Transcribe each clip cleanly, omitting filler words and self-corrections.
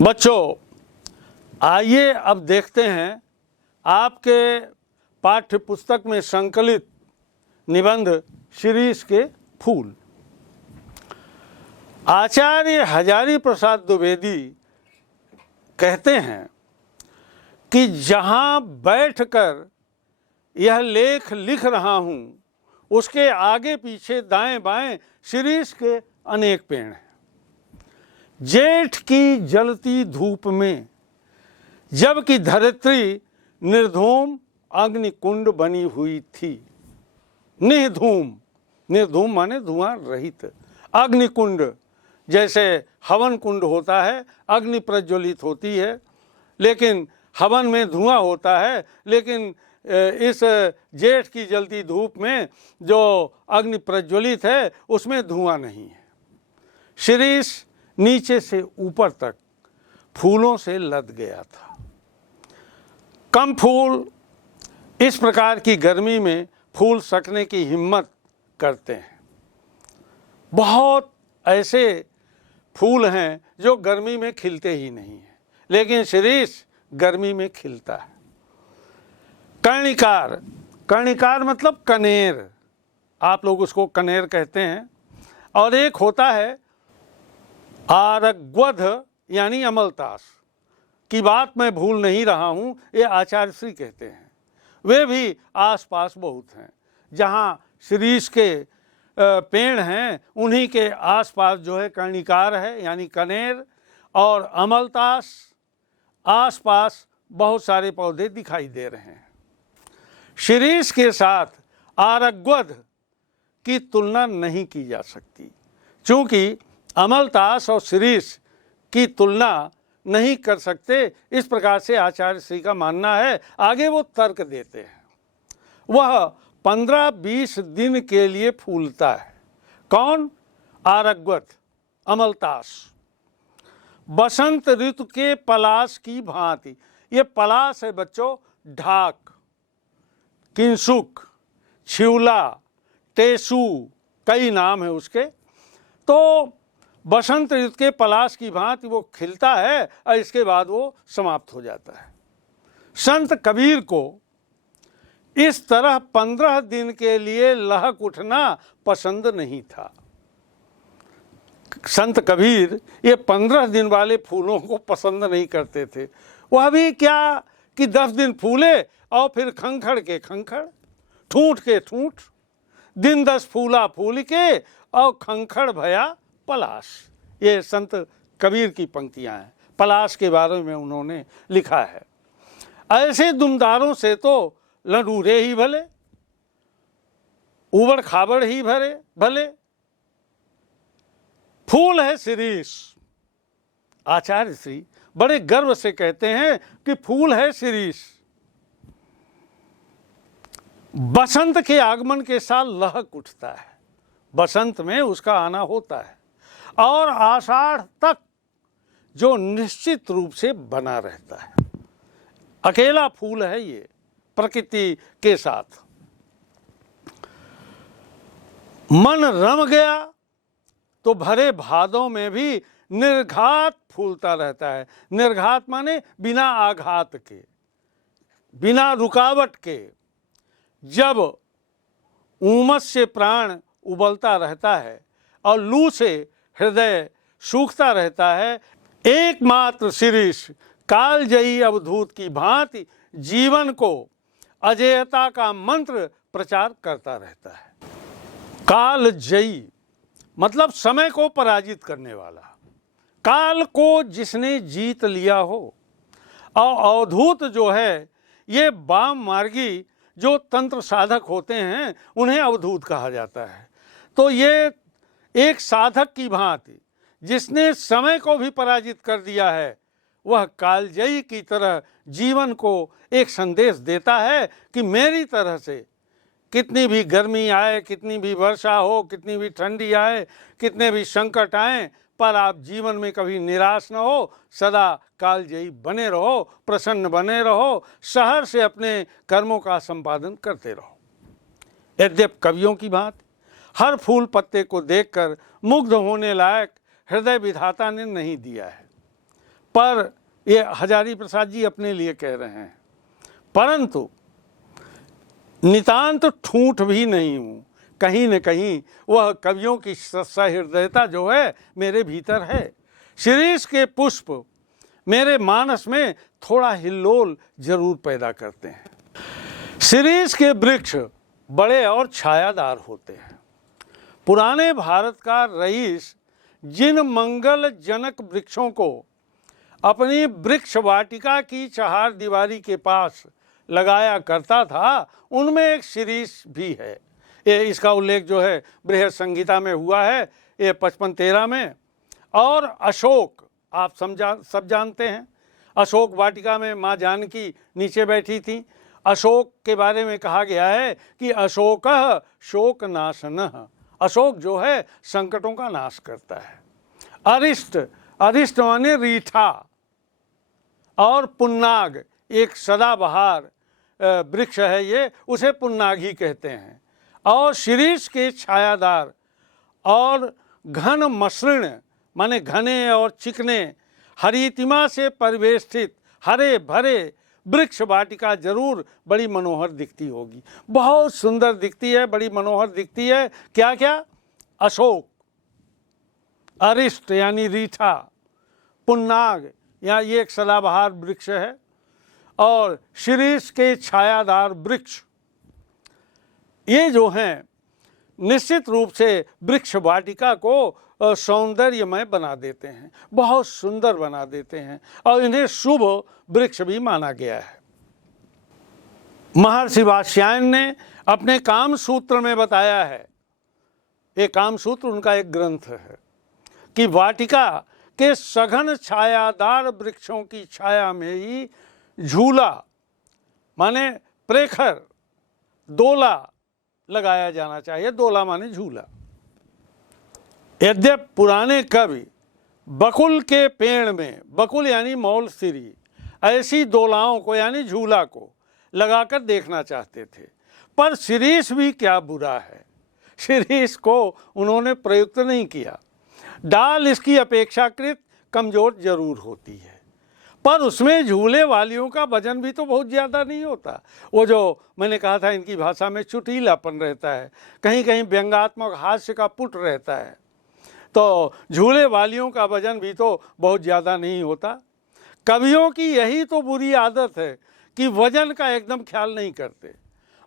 बच्चों, आइए अब देखते हैं आपके पाठ्य पुस्तक में संकलित निबंध शिरीष के फूल। आचार्य हजारी प्रसाद द्विवेदी कहते हैं कि जहाँ बैठकर यह लेख लिख रहा हूँ उसके आगे पीछे दाएं बाएं शिरीष के अनेक पेड़ हैं। जेठ की जलती धूप में जबकि धरित्री निर्धूम अग्निकुंड बनी हुई थी। निर्धूम, निर्धूम माने धुआं रहित। अग्निकुंड जैसे हवन कुंड होता है, अग्नि प्रज्वलित होती है, लेकिन हवन में धुआं होता है, लेकिन इस जेठ की जलती धूप में जो अग्नि प्रज्वलित है उसमें धुआं नहीं है। शिरीष नीचे से ऊपर तक फूलों से लद गया था। कम फूल इस प्रकार की गर्मी में फूल सकने की हिम्मत करते हैं। बहुत ऐसे फूल हैं जो गर्मी में खिलते ही नहीं हैं, लेकिन शिरीष गर्मी में खिलता है। कर्णिकार, कर्णिकार मतलब कनेर, आप लोग उसको कनेर कहते हैं। और एक होता है आरग्वध यानी अमलतास की बात मैं भूल नहीं रहा हूँ, ये आचार्य श्री कहते हैं। वे भी आसपास बहुत हैं। जहाँ शिरीष के पेड़ हैं उन्हीं के आसपास जो है कर्णिकार है यानी कनेर और अमलतास, आसपास बहुत सारे पौधे दिखाई दे रहे हैं। शिरीष के साथ आरग्वध की तुलना नहीं की जा सकती, क्योंकि अमलतास और शिरीष की तुलना नहीं कर सकते, इस प्रकार से आचार्य श्री का मानना है। आगे वो तर्क देते हैं। वह 15-20 दिन के लिए फूलता है। कौन? आरग्वध, अमलतास। बसंत ऋतु के पलाश की भांति। ये पलाश है बच्चों, ढाक, किंसुक, छिवला, टेसू, कई नाम है उसके। तो बसंत ऋतु के पलाश की भांति वो खिलता है और इसके बाद वो समाप्त हो जाता है। संत कबीर को इस तरह 15 दिन के लिए लहक उठना पसंद नहीं था। संत कबीर ये 15 दिन वाले फूलों को पसंद नहीं करते थे। वह भी क्या कि 10 दिन फूले और फिर खंखड़ के खंखड़, ठूंठ के ठूंठ, दिन 10 फूला फूल के और खंखड़ भया पलाश। ये संत कबीर की पंक्तियां हैं। पलाश के बारे में उन्होंने लिखा है। ऐसे दुमदारों से तो लडूरे ही भले, उबड़ खाबड़ ही भले। फूल है शिरीष। आचार्य श्री बड़े गर्व से कहते हैं कि फूल है शिरीष। बसंत के आगमन के साथ लहक उठता है। बसंत में उसका आना होता है और आषाढ़ तक जो निश्चित रूप से बना रहता है। अकेला फूल है ये प्रकृति के साथ। मन रम गया तो भरे भादों में भी निर्घात फूलता रहता है। निर्घात माने बिना आघात के, बिना रुकावट के। जब उमस से प्राण उबलता रहता है और लू से हृदय सूखता रहता है, एकमात्र शिरीष कालजयी अवधूत की भांति जीवन को अजेयता का मंत्र प्रचार करता रहता है। कालजयी मतलब समय को पराजित करने वाला। काल को जिसने जीत लिया हो। और अवधूत जो है ये वाम मार्गी जो तंत्र साधक होते हैं उन्हें अवधूत कहा जाता है। तो ये एक साधक की भांति जिसने समय को भी पराजित कर दिया है, वह कालजयी की तरह जीवन को एक संदेश देता है कि मेरी तरह से कितनी भी गर्मी आए, कितनी भी वर्षा हो, कितनी भी ठंडी आए, कितने भी संकट आए, पर आप जीवन में कभी निराश न हो, सदा कालजयी बने रहो, प्रसन्न बने रहो, सहर से अपने कर्मों का संपादन करते रहो। यद्यपि कवियों की भांति हर फूल पत्ते को देखकर मुग्ध होने लायक हृदय विधाता ने नहीं दिया है, पर ये हजारी प्रसाद जी अपने लिए कह रहे हैं, परंतु नितांत ठूठ भी नहीं हूँ। कहीं न कहीं वह कवियों की सहृदयता जो है मेरे भीतर है। शिरीष के पुष्प मेरे मानस में थोड़ा हिल्लोल जरूर पैदा करते हैं। शिरीष के वृक्ष बड़े और छायादार होते हैं। पुराने भारत का रईस जिन मंगल जनक वृक्षों को अपनी वृक्ष वाटिका की चहार दीवारी के पास लगाया करता था, उनमें एक शिरीष भी है। ये इसका उल्लेख जो है बृहद संहिता में हुआ है, ये 55-13 में। और अशोक, आप सब जानते हैं, अशोक वाटिका में माँ जानकी नीचे बैठी थी। अशोक के बारे में कहा गया है कि अशोकः शोक नाशनः, अशोक जो है संकटों का नाश करता है। अरिष्ट, अरिष्ट माने रीठा, और पुन्नाग एक सदाबहार वृक्ष है, ये उसे पुन्नाग ही कहते हैं। और शिरीष के छायादार और घन मसृण माने घने और चिकने हरितिमा से परिवेष्टित हरे भरे वृक्ष वाटिका जरूर बड़ी मनोहर दिखती होगी। बहुत सुंदर दिखती है, बड़ी मनोहर दिखती है। क्या क्या? अशोक, अरिष्ट यानी रीठा, पुन्नाग या ये एक सदाबहार वृक्ष है, और शिरीष के छायादार वृक्ष, ये जो हैं निश्चित रूप से वृक्ष वाटिका को सौंदर्यमय बना देते हैं, बहुत सुंदर बना देते हैं, और इन्हें शुभ वृक्ष भी माना गया है। महर्षि वात्स्यायन ने अपने काम सूत्र में बताया है, ये काम सूत्र उनका एक ग्रंथ है, कि वाटिका के सघन छायादार वृक्षों की छाया में ही झूला माने प्रेखर, दोला लगाया जाना चाहिए। दोला माने झूला। यद्यप पुराने कवि बकुल के पेड़ में, बकुल यानी मौलसिरी, ऐसी दोलाओं को यानी झूला को लगाकर देखना चाहते थे, पर शिरीष भी क्या बुरा है, शिरीष को उन्होंने प्रयुक्त नहीं किया। डाल इसकी अपेक्षाकृत कमजोर जरूर होती है, पर उसमें झूले वालियों का वजन भी तो बहुत ज़्यादा नहीं होता। वो जो मैंने कहा था इनकी भाषा में चुटीलापन रहता है, कहीं कहीं व्यंग्यात्मक हास्य का पुट रहता है, तो झूले वालियों का वजन भी तो बहुत ज़्यादा नहीं होता। कवियों की यही तो बुरी आदत है कि वजन का एकदम ख्याल नहीं करते।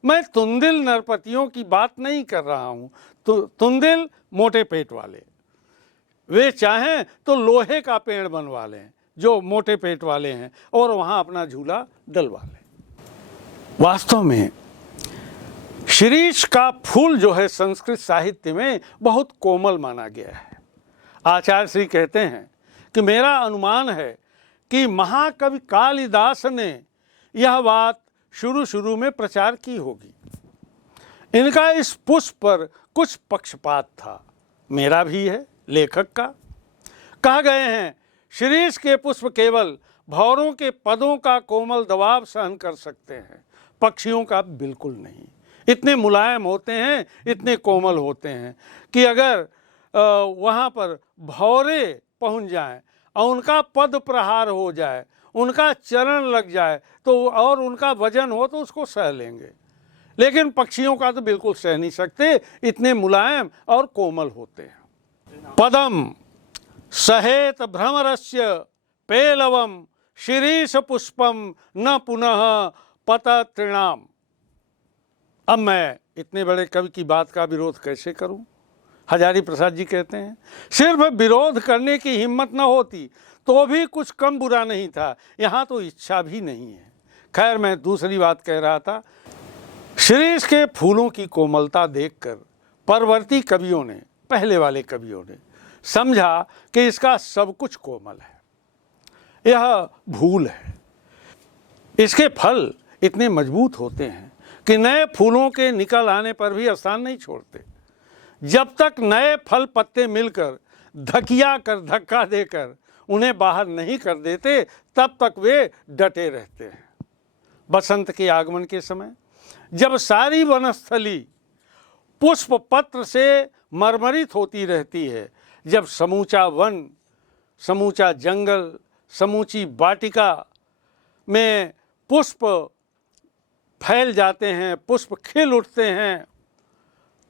मैं तुंदिल नरपतियों की बात नहीं कर रहा हूँ, तो तुंदिल मोटे पेट वाले, वे चाहें तो लोहे का पेड़ बनवा लें जो मोटे पेट वाले हैं, और वहाँ अपना झूला डलवा लें। वास्तव में शिरीष का फूल जो है संस्कृत साहित्य में बहुत कोमल माना गया है। आचार्य श्री कहते हैं कि मेरा अनुमान है कि महाकवि कालिदास ने यह बात शुरू में प्रचार की होगी। इनका इस पुष्प पर कुछ पक्षपात था, मेरा भी है, लेखक का। कहा गए हैं शिरीष के पुष्प केवल भौरों के पदों का कोमल दबाव सहन कर सकते हैं, पक्षियों का बिल्कुल नहीं। इतने मुलायम होते हैं, इतने कोमल होते हैं कि अगर वहाँ पर भौरे पहुँच जाएं और उनका पद प्रहार हो जाए, उनका चरण लग जाए तो, और उनका वजन हो तो उसको सह लेंगे, लेकिन पक्षियों का तो बिल्कुल सह नहीं सकते, इतने मुलायम और कोमल होते हैं। पदम सहेत भ्रमरस्य पेलवम शिरीष पुष्पम न पुनः पततृणाम। अब मैं इतने बड़े कवि की बात का विरोध कैसे करूं? हजारी प्रसाद जी कहते हैं सिर्फ विरोध करने की हिम्मत न होती तो भी कुछ कम बुरा नहीं था, यहाँ तो इच्छा भी नहीं है। खैर, मैं दूसरी बात कह रहा था। शिरीष के फूलों की कोमलता देखकर परवर्ती कवियों ने, पहले वाले कवियों ने समझा कि इसका सब कुछ कोमल है, यह भूल है। इसके फल इतने मजबूत होते हैं कि नए फूलों के निकल आने पर भी स्थान नहीं छोड़ते। जब तक नए फल पत्ते मिलकर धक्का देकर उन्हें बाहर नहीं कर देते, तब तक वे डटे रहते हैं। बसंत के आगमन के समय जब सारी वनस्थली पुष्प पत्र से मरमरित होती रहती है, जब समूचा वन, समूचा जंगल, समूची वाटिका में पुष्प फैल जाते हैं, पुष्प खिल उठते हैं,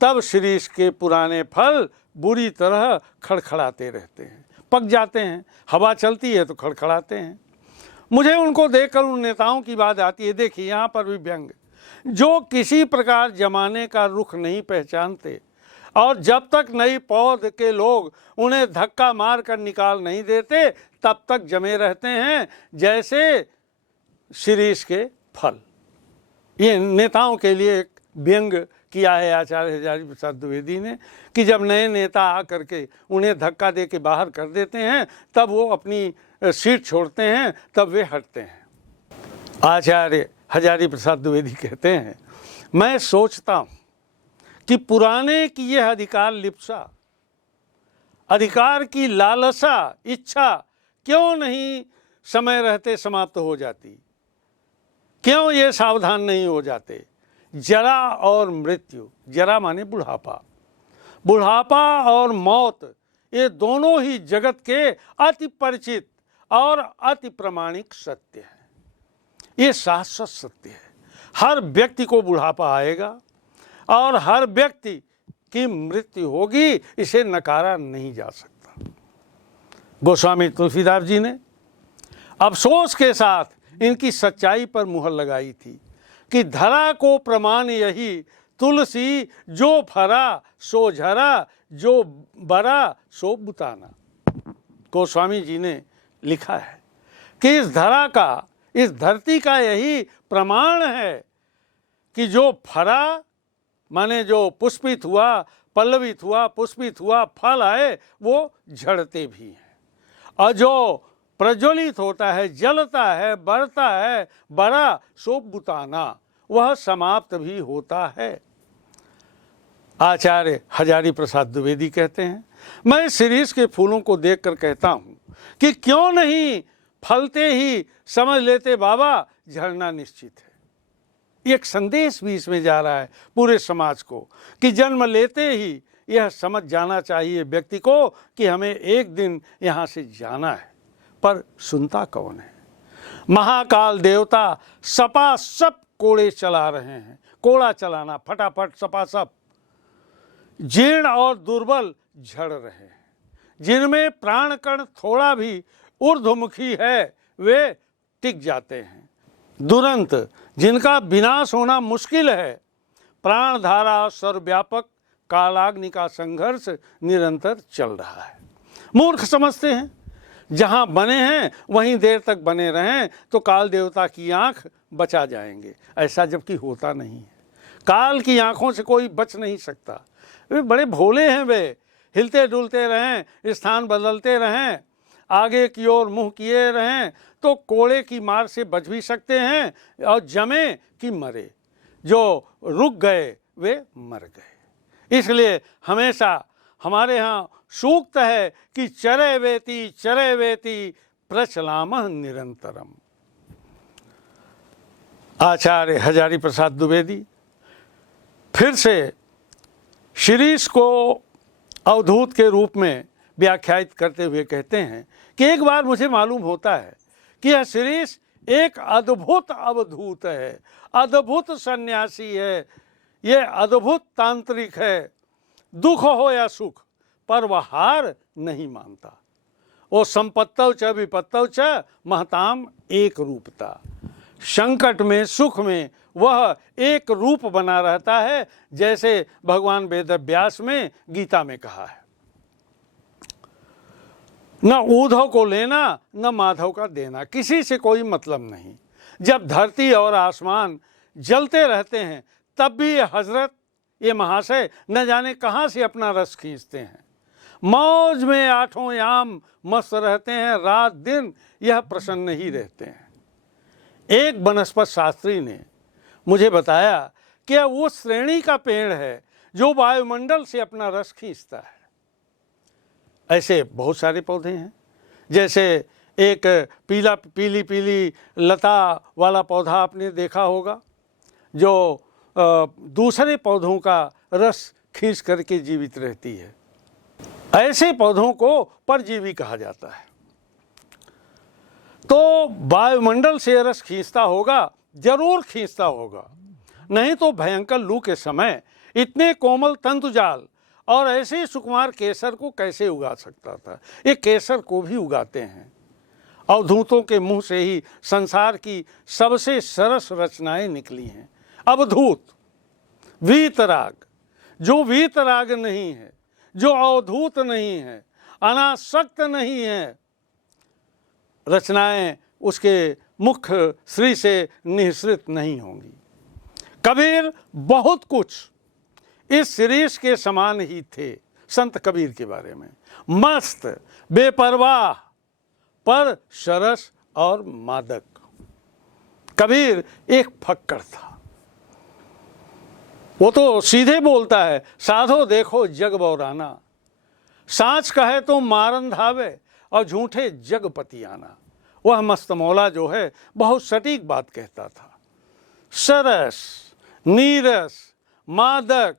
तब शीरीष के पुराने फल बुरी तरह खड़खड़ाते रहते हैं, पक जाते हैं। हवा चलती है तो खड़खड़ाते हैं। मुझे उनको देखकर उन नेताओं की बात आती है। देखिए यहाँ पर भी व्यंग, जो किसी प्रकार जमाने का रुख नहीं पहचानते और जब तक नई पौध के लोग उन्हें धक्का मार कर निकाल नहीं देते तब तक जमे रहते हैं जैसे शीरीष के फल। ये नेताओं के लिए एक व्यंग किया है आचार्य हजारी प्रसाद द्विवेदी ने कि जब नए नेता आकर के उन्हें धक्का दे के बाहर कर देते हैं तब वो अपनी सीट छोड़ते हैं, तब वे हटते हैं। आचार्य हजारी प्रसाद द्विवेदी कहते हैं, मैं सोचता हूँ कि पुराने की यह अधिकार लिप्सा, अधिकार की लालसा, इच्छा क्यों नहीं समय रहते समाप्त हो जाती, क्यों ये सावधान नहीं हो जाते। जरा और मृत्यु, जरा माने बुढ़ापा, बुढ़ापा और मौत, ये दोनों ही जगत के अति परिचित और अति प्रामाणिक सत्य है। ये शाश्वत सत्य है। हर व्यक्ति को बुढ़ापा आएगा और हर व्यक्ति की मृत्यु होगी, इसे नकारा नहीं जा सकता। गोस्वामी तुलसीदास जी ने अफसोस के साथ इनकी सच्चाई पर मुहर लगाई थी कि धरा को प्रमाण यही, तुलसी जो फरा सो झरा, जो बरा सो बुताना। गोस्वामी जी ने लिखा है कि इस धरा का, इस धरती का यही प्रमाण है कि जो फरा माने जो पुष्पित हुआ, पल्लवित हुआ, पुष्पित हुआ, फल आए वो झड़ते भी हैं, और जो प्रज्वलित होता है, जलता है, बढ़ता है, बड़ा सो बुताना, वह समाप्त भी होता है। आचार्य हजारी प्रसाद द्विवेदी कहते हैं, मैं शीरीष के फूलों को देखकर कहता हूँ कि क्यों नहीं फलते ही समझ लेते बाबा झड़ना निश्चित है। एक संदेश भी इसमें जा रहा है पूरे समाज को कि जन्म लेते ही यह समझ जाना चाहिए व्यक्ति को कि हमें एक दिन यहाँ से जाना है। पर सुनता कौन है? महाकाल देवता सपा सब कोड़े चला रहे हैं। कोड़ा चलाना, फटाफट सपा सब, जीर्ण और दुर्बल झड़ रहे हैं। जिनमें प्राण कण थोड़ा भी ऊर्ध्वमुखी है वे टिक जाते हैं। दुरंत जिनका विनाश होना मुश्किल है, प्राण धारा सर्वव्यापक कालाग्नि का संघर्ष निरंतर चल रहा है। मूर्ख समझते हैं जहां बने हैं वहीं देर तक बने रहें तो काल देवता की आंख बचा जाएंगे। ऐसा जबकि होता नहीं है। काल की आंखों से कोई बच नहीं सकता। वे बड़े भोले हैं, वे हिलते डुलते रहें, स्थान बदलते रहें, आगे की ओर मुंह किए रहें तो कोड़े की मार से बच भी सकते हैं और जमे कि मरे। जो रुक गए वे मर गए। इसलिए हमेशा हमारे यहाँ सूक्त है कि चरे वेति प्रचलामः निरंतरम। आचार्य हजारी प्रसाद द्विवेदी फिर से शीरीष को अवधूत के रूप में व्याख्यायित करते हुए कहते हैं कि एक बार मुझे मालूम होता है कि यह शीरीष एक अद्भुत अवधूत है, अद्भुत सन्यासी है, यह अद्भुत तांत्रिक है। दुख हो या सुख पर वह हार नहीं मानता। वो संपत्तौ च विपत्तौ च महताम एक रूपता। संकट में सुख में वह एक रूप बना रहता है, जैसे भगवान वेदव्यास में गीता में कहा है, न ऊधव को लेना न माधव का देना, किसी से कोई मतलब नहीं। जब धरती और आसमान जलते रहते हैं तब भी ये हजरत, ये महाशय न जाने कहाँ से अपना रस खींचते हैं। मौज में आठों याम मस्त रहते हैं, रात दिन यह प्रसन्न ही रहते हैं। एक वनस्पत शास्त्री ने मुझे बताया कि यह वो श्रेणी का पेड़ है जो वायुमंडल से अपना रस खींचता है। ऐसे बहुत सारे पौधे हैं, जैसे एक पीली लता वाला पौधा आपने देखा होगा जो दूसरे पौधों का रस खींच करके जीवित रहती है। ऐसे पौधों को परजीवी कहा जाता है। तो वायुमंडल से रस खींचता होगा, जरूर खींचता होगा, नहीं तो भयंकर लू के समय इतने कोमल तंतुजाल और ऐसे सुकुमार केसर को कैसे उगा सकता था। ये केसर को भी उगाते हैं। अवधूतों के मुंह से ही संसार की सबसे सरस रचनाएं निकली हैं। अवधूत, वीतराग, जो वीतराग नहीं है, जो अवधूत नहीं है, अनासक्त नहीं है, रचनाएं उसके मुख श्री से निःसृत नहीं होंगी। कबीर बहुत कुछ इस शिरीष के समान ही थे। संत कबीर के बारे में मस्त, बेपरवाह, पर सरस और मादक। कबीर एक फक्कड़ था। वो तो सीधे बोलता है, साधो देखो जग बौराना, सांच कहे तो मारन धावे और झूठे जगपति आना। वह मस्त मौला जो है बहुत सटीक बात कहता था। सरस, नीरस, मादक,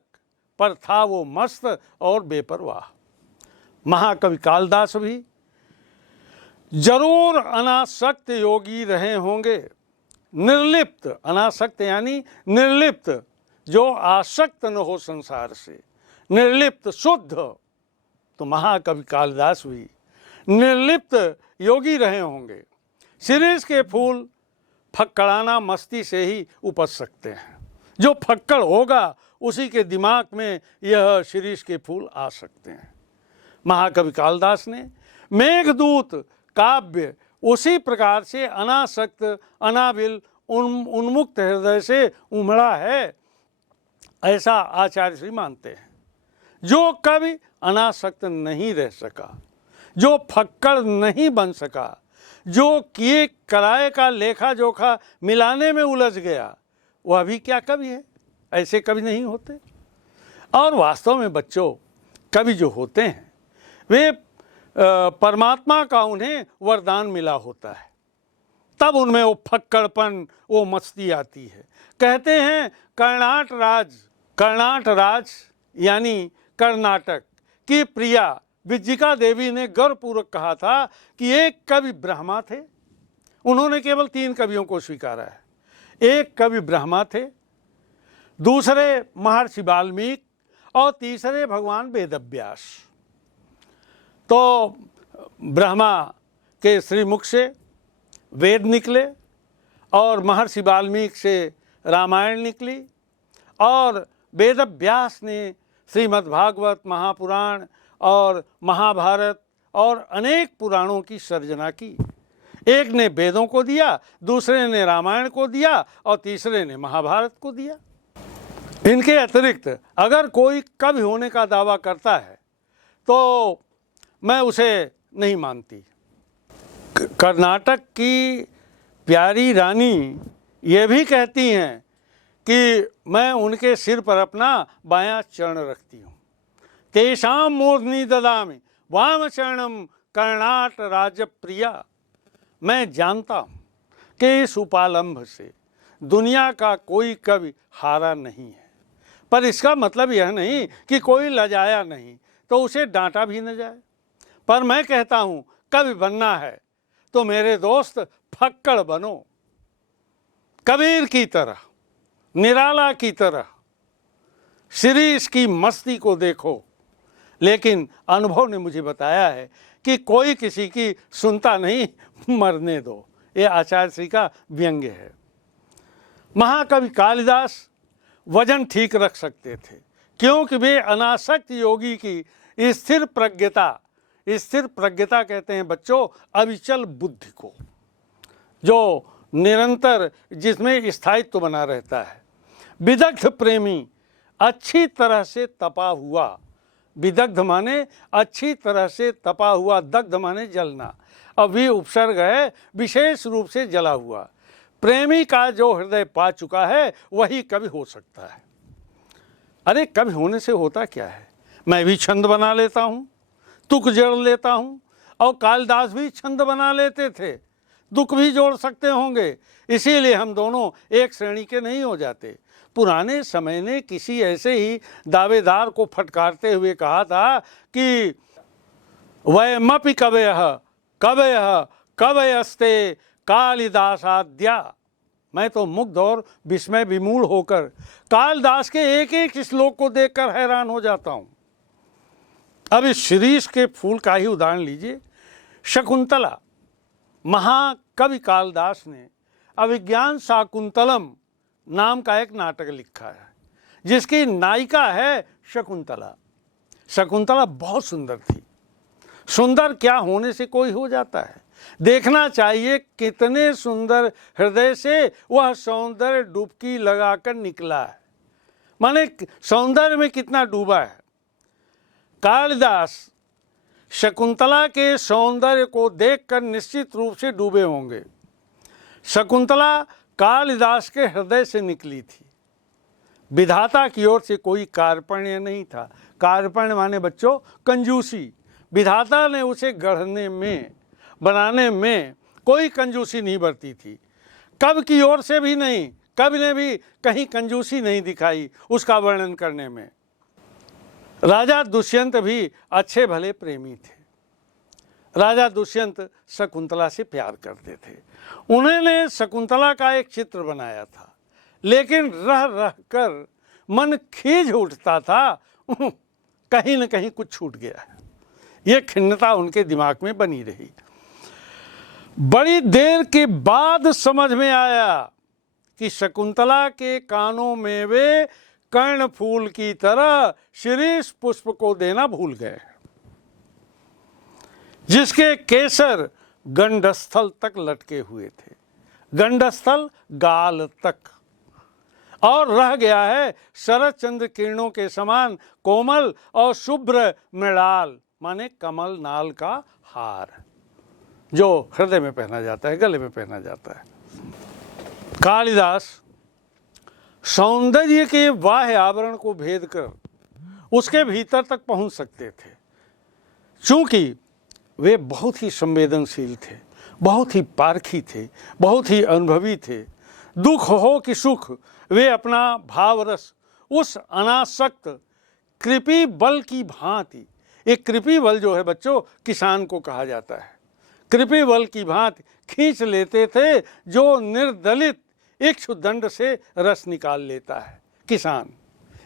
पर था वो मस्त और बेपरवाह। महाकवि कालिदास भी जरूर अनासक्त योगी रहे होंगे। निर्लिप्त, अनासक्त यानी निर्लिप्त, जो आसक्त न हो संसार से, निर्लिप्त शुद्ध। तो महाकवि कालिदास भी निर्लिप्त योगी रहे होंगे। शिरीष के फूल फक्कड़ाना मस्ती से ही उपज सकते हैं। जो फक्कड़ होगा उसी के दिमाग में यह शिरीष के फूल आ सकते हैं। महाकवि कालिदास ने मेघदूत काव्य उसी प्रकार से अनासक्त, अनाविल, उन्मुक्त हृदय से उमड़ा है, ऐसा आचार्य श्री मानते हैं। जो कवि अनासक्त नहीं रह सका, जो फक्कड़ नहीं बन सका, जो किए कराए का लेखा जोखा मिलाने में उलझ गया, वह भी क्या कवि है? ऐसे कवि नहीं होते। और वास्तव में बच्चों, कवि जो होते हैं वे परमात्मा का उन्हें वरदान मिला होता है, तब उनमें वो फक्कड़पन, वो मस्ती आती है। कहते हैं कर्णाट राज यानी कर्नाटक की प्रिया विज्जिका देवी ने गर्वपूर्वक कहा था कि एक कवि ब्रह्मा थे। उन्होंने केवल 3 कवियों को स्वीकारा है। एक कवि ब्रह्मा थे, दूसरे महर्षि वाल्मीकि और तीसरे भगवान वेदव्यास। तो ब्रह्मा के श्रीमुख से वेद निकले और महर्षि वाल्मीकि से रामायण निकली और वेदव्यास ने श्रीमद् भागवत, महापुराण और महाभारत और अनेक पुराणों की सर्जना की। एक ने वेदों को दिया, दूसरे ने रामायण को दिया और तीसरे ने महाभारत को दिया। इनके अतिरिक्त अगर कोई कवि होने का दावा करता है तो मैं उसे नहीं मानती। कर्नाटक की प्यारी रानी ये भी कहती हैं कि मैं उनके सिर पर अपना बायां चरण रखती हूँ। तेषां मूर्धनि ददामि वाम चरणम कर्णाट राजप्रिया। मैं जानता हूँ कि इस उपालंभ से दुनिया का कोई कवि हारा नहीं है, पर इसका मतलब यह नहीं कि कोई लजाया नहीं तो उसे डांटा भी न जाए। पर मैं कहता हूँ कवि बनना है तो मेरे दोस्त फक्कड़ बनो, कबीर की तरह, निराला की तरह। शिरीष की मस्ती को देखो। लेकिन अनुभव ने मुझे बताया है कि कोई किसी की सुनता नहीं, मरने दो। ये आचार्य श्री का व्यंग्य है। महाकवि कालिदास वजन ठीक रख सकते थे क्योंकि वे अनासक्त योगी की स्थिर प्रज्ञता कहते हैं बच्चों अविचल बुद्धि को, जो निरंतर जिसमें स्थायित्व बना रहता है। विदग्ध प्रेमी अच्छी तरह से तपा हुआ, विदग्ध माने अच्छी तरह से तपा हुआ, दग्ध माने जलना, और वी उपसर्ग है विशेष रूप से जला हुआ। प्रेमी का जो हृदय पा चुका है वही कवि हो सकता है। अरे कवि होने से होता क्या है? मैं भी छंद बना लेता हूँ, तुक जोड़ लेता हूँ, और कालिदास भी छंद बना लेते थे, दुख भी जोड़ सकते होंगे। इसीलिए हम दोनों एक श्रेणी के नहीं हो जाते। पुराने समय ने किसी ऐसे ही दावेदार को फटकारते हुए कहा था कि वयमपि कवयः कवयस्ते कालिदासाद्या। मैं तो मुग्ध और विस्मय विमूढ़ होकर कालिदास के एक एक श्लोक को देखकर हैरान हो जाता हूं। अब इस शिरीष के फूल का ही उदाहरण लीजिए। शकुंतला, महाकवि कालिदास ने अभिज्ञान शाकुंतलम नाम का एक नाटक लिखा है, जिसकी नायिका है शकुंतला। शकुंतला बहुत सुंदर थी। सुंदर क्या होने से कोई हो जाता है, देखना चाहिए कितने सुंदर हृदय से वह सौंदर्य डुबकी लगाकर निकला है, माने सौंदर्य में कितना डूबा है। कालिदास शकुंतला के सौंदर्य को देखकर निश्चित रूप से डूबे होंगे। शकुंतला कालिदास के हृदय से निकली थी। विधाता की ओर से कोई कार्पण्य नहीं था। कार्पण्य माने बच्चों कंजूसी। विधाता ने उसे गढ़ने में, बनाने में कोई कंजूसी नहीं बरती थी। कवि की ओर से भी नहीं, कवि ने भी कहीं कंजूसी नहीं दिखाई उसका वर्णन करने में। राजा दुष्यंत भी अच्छे भले प्रेमी थे। राजा दुष्यंत शकुंतला से प्यार करते थे। उन्होंने शकुंतला का एक चित्र बनाया था, लेकिन रह रह कर मन खींच उठता था, कहीं न कहीं कुछ छूट गया है। ये खिन्नता उनके दिमाग में बनी रही। बड़ी देर के बाद समझ में आया कि शकुंतला के कानों में वे कर्ण फूल की तरह शिरीष पुष्प को देना भूल गए, जिसके केसर गंडस्थल तक लटके हुए थे। गंडस्थल गाल तक, और रह गया है शरद चंद्र किरणों के समान कोमल और शुभ्र मृणाल माने कमल नाल का हार, जो हृदय में पहना जाता है, गले में पहना जाता है। कालिदास सौंदर्य के बाह्य आवरण को भेद कर उसके भीतर तक पहुंच सकते थे, चूंकि वे बहुत ही संवेदनशील थे, बहुत ही पारखी थे, बहुत ही अनुभवी थे। दुख हो कि सुख, वे अपना भावरस उस अनासक्त कृपी बल की भांति, एक कृपी बल जो है बच्चों किसान को कहा जाता है, कृपी बल की भांति खींच लेते थे, जो निर्दलित इक्षुदंड से रस निकाल लेता है किसान।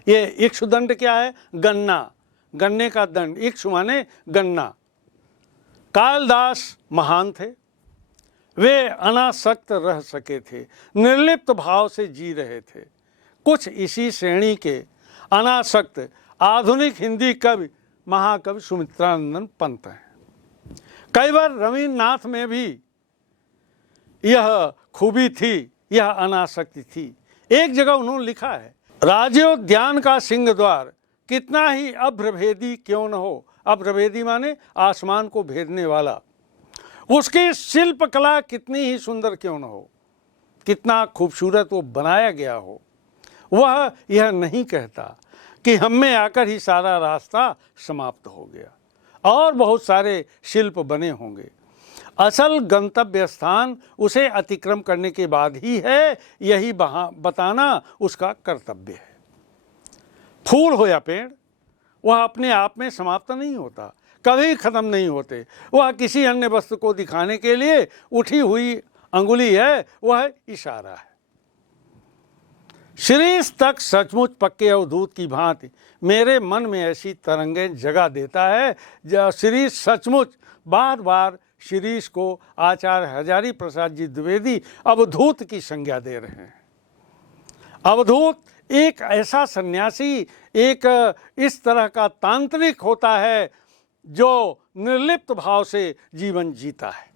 ये इक्षुदंड क्या है? गन्ना, गन्ने का दंड, इक्षु माने गन्ना। कालिदास महान थे। वे अनासक्त रह सके थे, निर्लिप्त भाव से जी रहे थे। कुछ इसी श्रेणी के अनासक्त आधुनिक हिंदी कवि महाकवि सुमित्रानंद पंत हैं। कई बार रवीन्द्रनाथ में भी यह खूबी थी, यह अनासक्ति थी। एक जगह उन्होंने लिखा है, राज्योद्यान का सिंह द्वार कितना ही अभ्रभेदी क्यों न हो, अभ्रभेदी माने आसमान को भेदने वाला, उसकी शिल्प कला कितनी ही सुंदर क्यों न हो, कितना खूबसूरत वो बनाया गया हो, वह यह नहीं कहता कि हम में आकर ही सारा रास्ता समाप्त हो गया और बहुत सारे शिल्प बने होंगे। असल गंतव्य स्थान उसे अतिक्रम करने के बाद ही है, यही बताना उसका कर्तव्य है। फूल हो या पेड़, वह अपने आप में समाप्त नहीं होता, कभी खत्म नहीं होते। वह किसी अन्य वस्तु को दिखाने के लिए उठी हुई अंगुली है, वह इशारा है। शिरीष तक सचमुच पक्के अवधूत की भांति मेरे मन में ऐसी तरंगें जगा देता है, जब शिरीष सचमुच बार बार शिरीष को आचार्य हजारी प्रसाद जी द्विवेदी अवधूत की संज्ञा दे रहे हैं। अवधूत एक ऐसा सन्यासी, एक इस तरह का तांत्रिक होता है जो निर्लिप्त भाव से जीवन जीता है।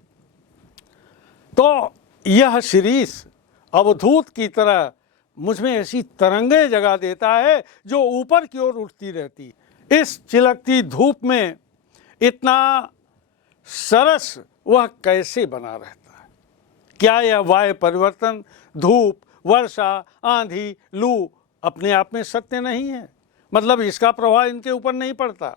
तो यह शिरीष अवधूत की तरह मुझ में ऐसी तरंगें जगा देता है जो ऊपर की ओर उठती रहती। इस चिलकती धूप में इतना सरस वह कैसे बना रहता है? क्या यह वायु परिवर्तन, धूप, वर्षा, आंधी, लू अपने आप में सत्य नहीं है? मतलब इसका प्रभाव इनके ऊपर नहीं पड़ता।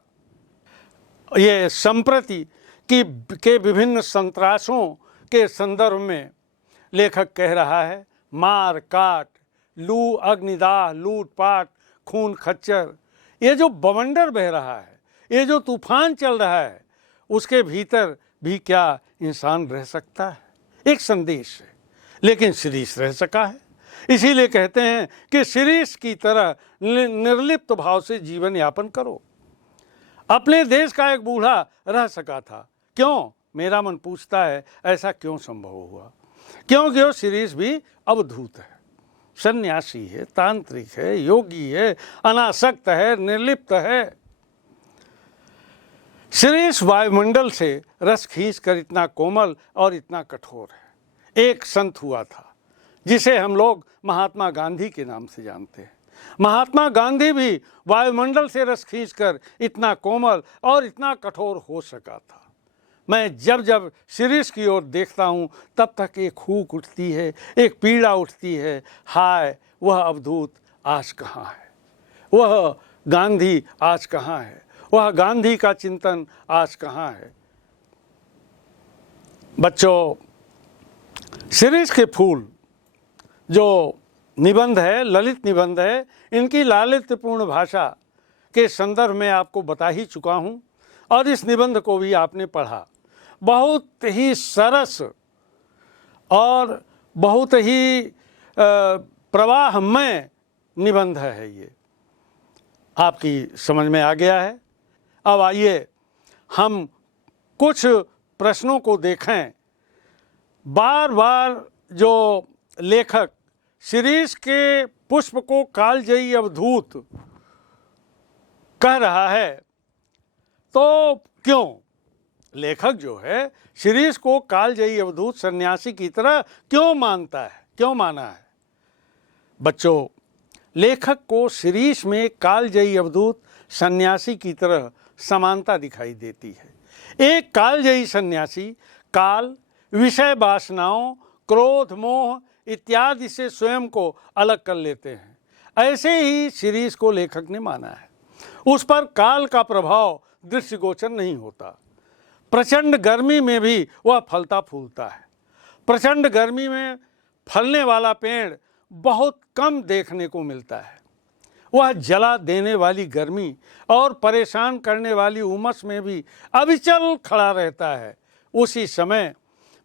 ये संप्रति के विभिन्न संत्रासों के संदर्भ में लेखक कह रहा है, मार काट, लू अग्निदाह, लूटपाट, खून खच्चर, ये जो बवंडर बह रहा है, ये जो तूफान चल रहा है, उसके भीतर भी क्या इंसान रह सकता है? एक संदेश है, लेकिन शिरीष रह सका है। इसीलिए कहते हैं कि शिरीष की तरह निर्लिप्त भाव से जीवन यापन करो। अपने देश का एक बूढ़ा रह सका था, क्यों? मेरा मन पूछता है ऐसा क्यों संभव हुआ? क्योंकि वो शिरीष भी अवधूत है, सन्यासी है, तांत्रिक है, योगी है, अनासक्त है, निर्लिप्त है। शिरीष वायुमंडल से रस खींच कर इतना कोमल और इतना कठोर है। एक संत हुआ था जिसे हम लोग महात्मा गांधी के नाम से जानते हैं। महात्मा गांधी भी वायुमंडल से रस खींचकर इतना कोमल और इतना कठोर हो सका था। मैं जब जब शिरीष की ओर देखता हूँ तब तक एक हूक उठती है, एक पीड़ा उठती है। हाय, वह अवधूत आज कहाँ है? वह गांधी आज कहाँ है? वह गांधी का चिंतन आज कहाँ है? बच्चों, शिरीष के फूल जो निबंध है, ललित निबंध है, इनकी लालित्यपूर्ण भाषा के संदर्भ में आपको बता ही चुका हूँ और इस निबंध को भी आपने पढ़ा। बहुत ही सरस और बहुत ही प्रवाहमय निबंध है ये, आपकी समझ में आ गया है। अब आइए हम कुछ प्रश्नों को देखें। बार बार जो लेखक शिरीष के पुष्प को कालजयी अवधूत कह रहा है, तो क्यों? लेखक जो है शिरीष को कालजयी अवधूत सन्यासी की तरह क्यों मानता है, क्यों माना है? बच्चों, लेखक को शिरीष में कालजयी अवधूत सन्यासी की तरह समानता दिखाई देती है। एक कालजयी सन्यासी काल, विषय वासनाओं, क्रोध, मोह इत्यादि से स्वयं को अलग कर लेते हैं। ऐसे ही शिरीष को लेखक ने माना है। उस पर काल का प्रभाव दृष्टिगोचर नहीं होता। प्रचंड गर्मी में भी वह फलता फूलता है। प्रचंड गर्मी में फलने वाला पेड़ बहुत कम देखने को मिलता है। वह जला देने वाली गर्मी और परेशान करने वाली उमस में भी अविचल खड़ा रहता है। उसी समय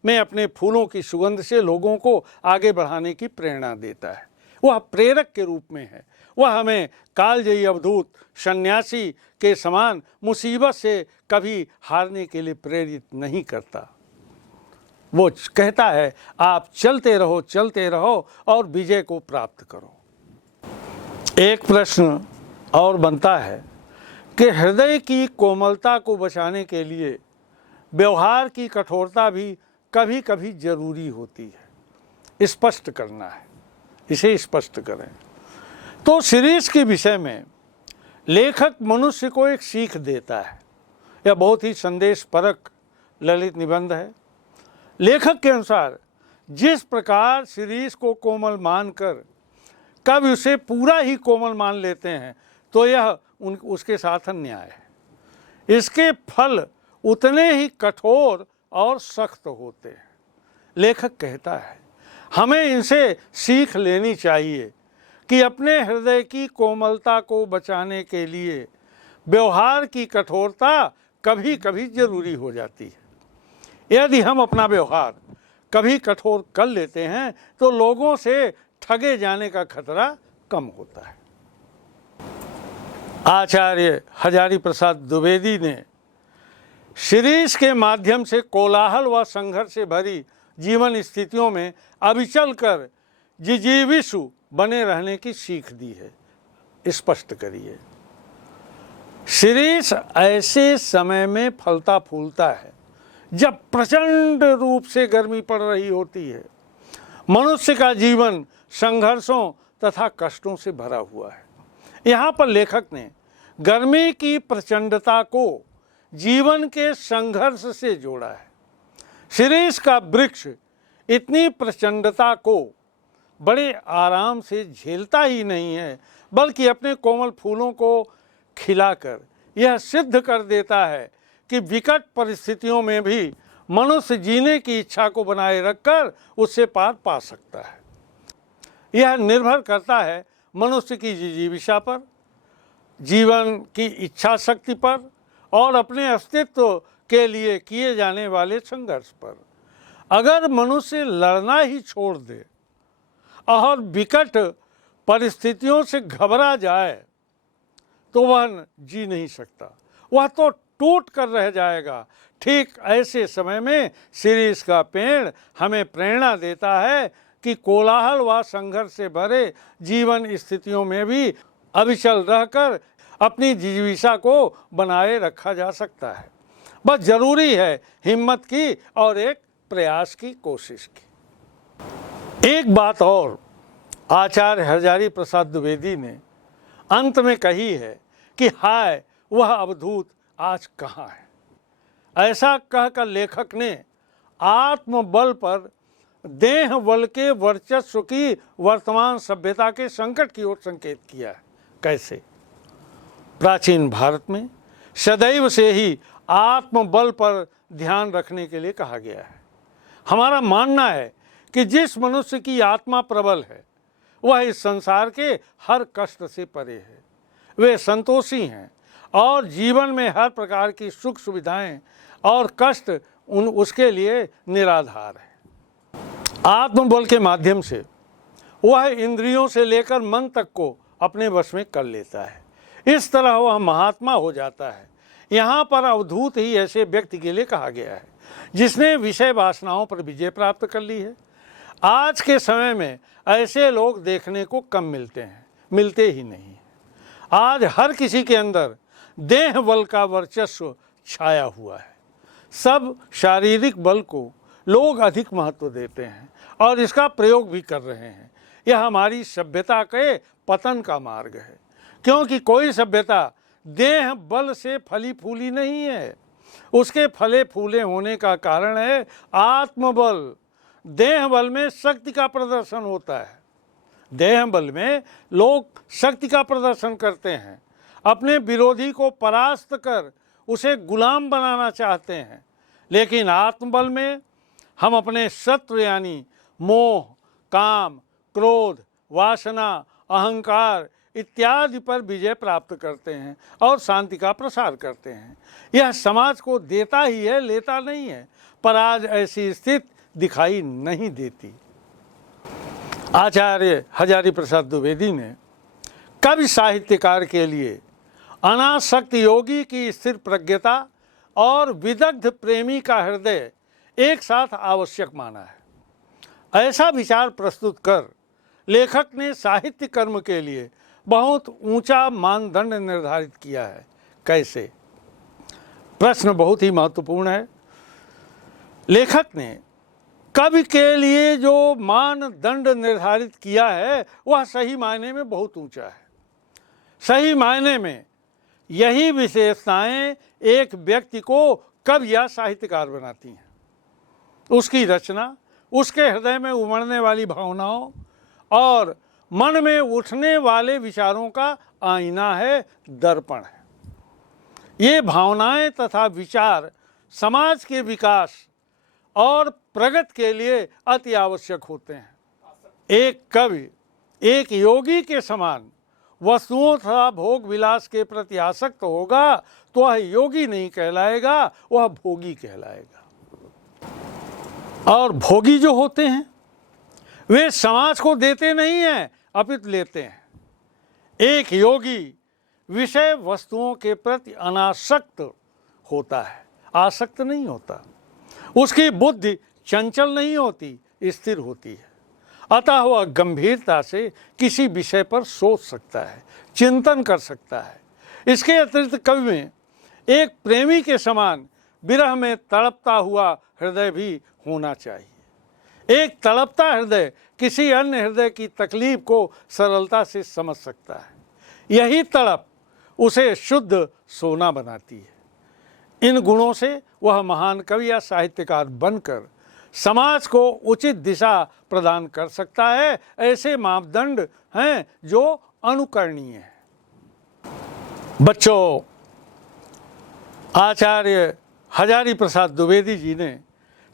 में अपने फूलों की सुगंध से लोगों को आगे बढ़ाने की प्रेरणा देता है। वह प्रेरक के रूप में है। वह हमें कालजयी अवधूत सन्यासी के समान मुसीबत से कभी हारने के लिए प्रेरित नहीं करता। वो कहता है आप चलते रहो और विजय को प्राप्त करो। एक प्रश्न और बनता है कि हृदय की कोमलता को बचाने के लिए व्यवहार की कठोरता भी कभी कभी जरूरी होती है। स्पष्ट करना है, इसे स्पष्ट करें। तो शिरीष के विषय में लेखक मनुष्य को एक सीख देता है। यह बहुत ही संदेश परक ललित निबंध है। लेखक के अनुसार जिस प्रकार शिरीष को कोमल मानकर कभी उसे पूरा ही कोमल मान लेते हैं तो यह उसके साथ अन्याय है। इसके फल उतने ही कठोर और सख्त होते हैं। लेखक कहता है हमें इनसे सीख लेनी चाहिए कि अपने हृदय की कोमलता को बचाने के लिए व्यवहार की कठोरता कभी कभी जरूरी हो जाती है। यदि हम अपना व्यवहार कभी कठोर कर लेते हैं तो लोगों से ठगे जाने का खतरा कम होता है। आचार्य हजारी प्रसाद द्विवेदी ने शिरीष के माध्यम से कोलाहल व संघर्ष से भरी जीवन स्थितियों में अविचल कर जिजीविषु बने रहने की सीख दी है। स्पष्ट करिए। शिरीष ऐसे समय में फलता फूलता है जब प्रचंड रूप से गर्मी पड़ रही होती है। मनुष्य का जीवन संघर्षों तथा कष्टों से भरा हुआ है। यहाँ पर लेखक ने गर्मी की प्रचंडता को जीवन के संघर्ष से जोड़ा है। शिरीष का वृक्ष इतनी प्रचंडता को बड़े आराम से झेलता ही नहीं है, बल्कि अपने कोमल फूलों को खिलाकर यह सिद्ध कर देता है कि विकट परिस्थितियों में भी मनुष्य जीने की इच्छा को बनाए रखकर उससे पार पा सकता है। यह निर्भर करता है मनुष्य की जिजीविषा पर, जीवन की इच्छा शक्ति पर और अपने अस्तित्व के लिए किए जाने वाले संघर्ष पर। अगर मनुष्य लड़ना ही छोड़ दे और विकट परिस्थितियों से घबरा जाए तो वह जी नहीं सकता, वह तो टूट कर रह जाएगा। ठीक ऐसे समय में शीरीष का पेड़ हमें प्रेरणा देता है कि कोलाहल व संघर्ष से भरे जीवन स्थितियों में भी अविचल रहकर अपनी जीविका को बनाए रखा जा सकता है। बस जरूरी है हिम्मत की और एक प्रयास की कोशिश की। एक बात और आचार्य हजारी प्रसाद द्विवेदी ने अंत में कही है कि हाय वह अवधूत आज कहाँ है। ऐसा कहकर लेखक ने आत्मबल पर देह बल के वर्चस्व की वर्तमान सभ्यता के संकट की ओर संकेत किया है। कैसे? प्राचीन भारत में सदैव से ही आत्मबल पर ध्यान रखने के लिए कहा गया है। हमारा मानना है कि जिस मनुष्य की आत्मा प्रबल है वह इस संसार के हर कष्ट से परे है, वे संतोषी हैं और जीवन में हर प्रकार की सुख सुविधाएं और कष्ट उसके लिए निराधार है। आत्मबल के माध्यम से वह इंद्रियों से लेकर मन तक को अपने वश में कर लेता है। इस तरह वह महात्मा हो जाता है। यहाँ पर अवधूत ही ऐसे व्यक्ति के लिए कहा गया है जिसने विषय वासनाओं पर विजय प्राप्त कर ली है। आज के समय में ऐसे लोग देखने को कम मिलते हैं, मिलते ही नहीं। आज हर किसी के अंदर देह बल का वर्चस्व छाया हुआ है। सब शारीरिक बल को लोग अधिक महत्व देते हैं और इसका प्रयोग भी कर रहे हैं। यह हमारी सभ्यता के पतन का मार्ग है, क्योंकि कोई सभ्यता देह बल से फली फूली नहीं है। उसके फले फूले होने का कारण है आत्मबल। देह बल में शक्ति का प्रदर्शन होता है। देह बल में लोग शक्ति का प्रदर्शन करते हैं, अपने विरोधी को परास्त कर उसे गुलाम बनाना चाहते हैं। लेकिन आत्मबल में हम अपने शत्रु यानी मोह, काम, क्रोध, वासना, अहंकार इत्यादि पर विजय प्राप्त करते हैं और शांति का प्रसार करते हैं। यह समाज को देता ही है, लेता नहीं है। पर आज ऐसी स्थिति दिखाई नहीं देती। आचार्य हजारी प्रसाद द्विवेदी ने कवि साहित्यकार के लिए अनासक्त योगी की स्थिर प्रज्ञता और विदग्ध प्रेमी का हृदय एक साथ आवश्यक माना है। ऐसा विचार प्रस्तुत कर लेखक ने साहित्य कर्म के लिए बहुत ऊंचा मानदंड निर्धारित किया है। कैसे? प्रश्न बहुत ही महत्वपूर्ण है। लेखक ने कवि के लिए जो मानदंड निर्धारित किया है वह सही मायने में बहुत ऊंचा है। सही मायने में यही विशेषताएं एक व्यक्ति को कवि या साहित्यकार बनाती हैं। उसकी रचना, उसके हृदय में उमड़ने वाली भावनाओं और मन में उठने वाले विचारों का आईना है, दर्पण है। ये भावनाएं तथा विचार समाज के विकास और प्रगति के लिए अति आवश्यक होते हैं। एक कवि एक योगी के समान वस्तुओं तथा भोग विलास के प्रति आसक्त होगा तो वह योगी नहीं कहलाएगा, वह भोगी कहलाएगा। और भोगी जो होते हैं वे समाज को देते नहीं हैं, अपितु लेते हैं। एक योगी विषय वस्तुओं के प्रति अनासक्त होता है, आसक्त नहीं होता। उसकी बुद्धि चंचल नहीं होती, स्थिर होती है। अतः वह गंभीरता से किसी विषय पर सोच सकता है, चिंतन कर सकता है। इसके अतिरिक्त कवि में एक प्रेमी के समान विरह में तड़पता हुआ हृदय भी होना चाहिए। एक तड़पता हृदय किसी अन्य हृदय की तकलीफ को सरलता से समझ सकता है। यही तड़प उसे शुद्ध सोना बनाती है। इन गुणों से वह महान कवि या साहित्यकार बनकर समाज को उचित दिशा प्रदान कर सकता है। ऐसे मापदंड हैं जो अनुकरणीय हैं। बच्चों, आचार्य हजारी प्रसाद द्विवेदी जी ने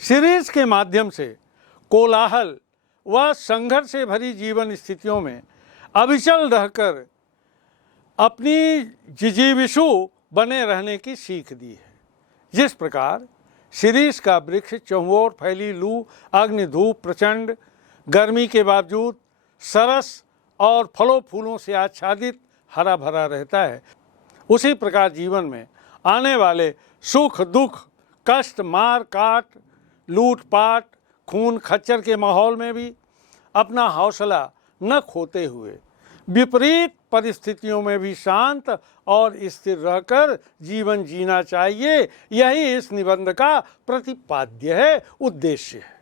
सीरीज के माध्यम से कोलाहल व संघर्ष से भरी जीवन स्थितियों में अविचल रहकर अपनी जिजीविषु बने रहने की सीख दी है। जिस प्रकार शिरीष का वृक्ष चौओर फैली लू अग्नि धूप प्रचंड गर्मी के बावजूद सरस और फलों फूलों से आच्छादित हरा भरा रहता है, उसी प्रकार जीवन में आने वाले सुख दुख कष्ट मार काट लूट पाट खून खच्चर के माहौल में भी अपना हौसला न खोते हुए विपरीत परिस्थितियों में भी शांत और स्थिर रहकर जीवन जीना चाहिए। यही इस निबंध का प्रतिपाद्य है, उद्देश्य है।